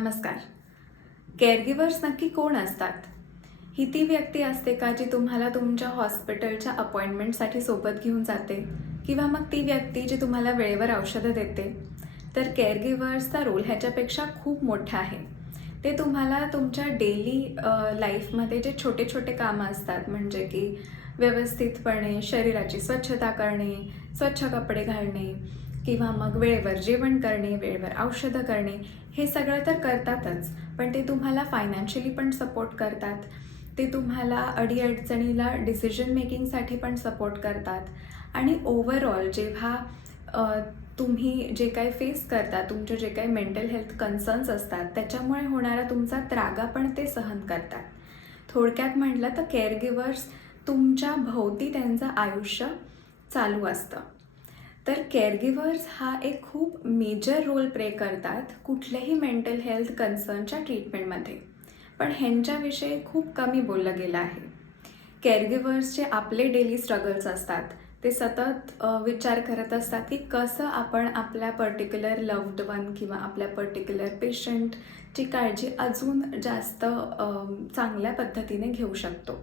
नमस्कार. केअरगिव्हर्स नक्की कोण असतात? ही ती व्यक्ती असते का जी तुम्हाला तुमच्या हॉस्पिटलच्या अपॉइंटमेंटसाठी सोबत घेऊन जाते? किंवा मग ती व्यक्ती जी तुम्हाला वेळेवर औषधं देते? तर केअरगिव्हर्सचा रोल ह्याच्यापेक्षा खूप मोठा आहे. ते तुम्हाला तुमच्या डेली लाईफमध्ये जे छोटे छोटे कामं असतात, म्हणजे की व्यवस्थितपणे शरीराची स्वच्छता करणे, स्वच्छ कपडे घालणे किंवा मग वेळेवर जेवण करणे, वेळेवर औषधं करणे, हे सगळं तर करतातच. पण ते तुम्हाला फायनान्शियली पण सपोर्ट करतात. ते तुम्हाला अडीअडचणीला डिसिजन मेकिंगसाठी पण सपोर्ट करतात. आणि ओव्हरऑल जेव्हा अ, तुम्ही जे काही फेस करता, तुमचे जे काही मेंटल हेल्थ कन्सर्न्स असतात, त्याच्यामुळे होणारा तुमचा त्रागा पण ते सहन करतात. थोडक्यात म्हटलं तर केअरगिव्हर्स तुमच्या भोवती त्यांचं आयुष्य चालू असतं. तर केअरगिव्हर्स हा एक खूप मेजर रोल प्ले करतात कुठल्याही मेंटल हेल्थ कन्सर्नच्या ट्रीटमेंटमध्ये. पण ह्यांच्याविषयी खूप कमी बोललं गेलं आहे. केअरगिव्हर्सचे आपले डेली स्ट्रगल्स असतात. ते सतत विचार करत असतात की कसं आपण आपल्या पर्टिक्युलर लव्हड वन किंवा आपल्या पर्टिक्युलर पेशंटची काळजी अजून जास्त चांगल्या पद्धतीने घेऊ शकतो.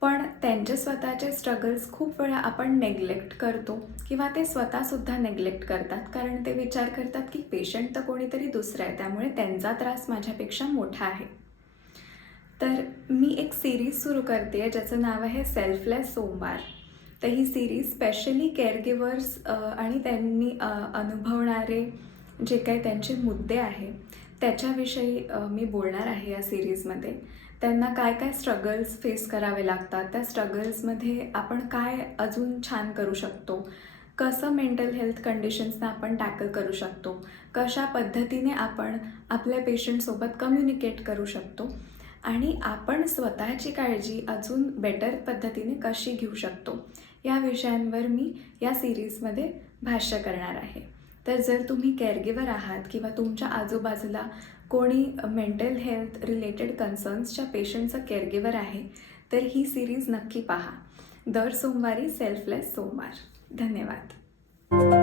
पण त्यांचे स्वतःचे स्ट्रगल्स खूप वेळा आपण नेग्लेक्ट करतो किंवा ते स्वतःसुद्धा नेग्लेक्ट करतात, कारण ते विचार करतात की पेशंट तर कोणीतरी दुसरं आहे, त्यामुळे त्यांचा त्रास माझ्यापेक्षा मोठा आहे. तर मी एक सिरीज सुरू करते आहे ज्याचं नाव आहे सेल्फलेस सोमवार. तर ही सिरीज स्पेशली केअरगिव्हर्स आणि त्यांनी अनुभवणारे जे काही त्यांचे मुद्दे आहे त्याच्याविषयी मी बोलणार आहे या सिरीजमध्ये. त्यांना काय काय स्ट्रगल्स फेस करावे लागतात, त्या स्ट्रगल्समध्ये आपण काय अजून छान करू शकतो, कसं मेंटल हेल्थ कंडिशन्सना आपण टॅकल करू शकतो, कशा पद्धतीने आपण आपल्या पेशंटसोबत कम्युनिकेट करू शकतो आणि आपण स्वतःची काळजी अजून बेटर पद्धतीने कशी घेऊ शकतो, या विषयांवर मी या सिरीजमध्ये भाष्य करणार आहे. तर जर तुम्ही केअरगिव्हर आहात किंवा तुमच्या आजूबाजूला कोणी मेंटल हेल्थ रिलेटेड कन्सर्न्सच्या पेशंटचं केअरगिव्हर आहे, तर ही सिरीज नक्की पहा. दर सोमवारी सेल्फलेस सोमवार. धन्यवाद.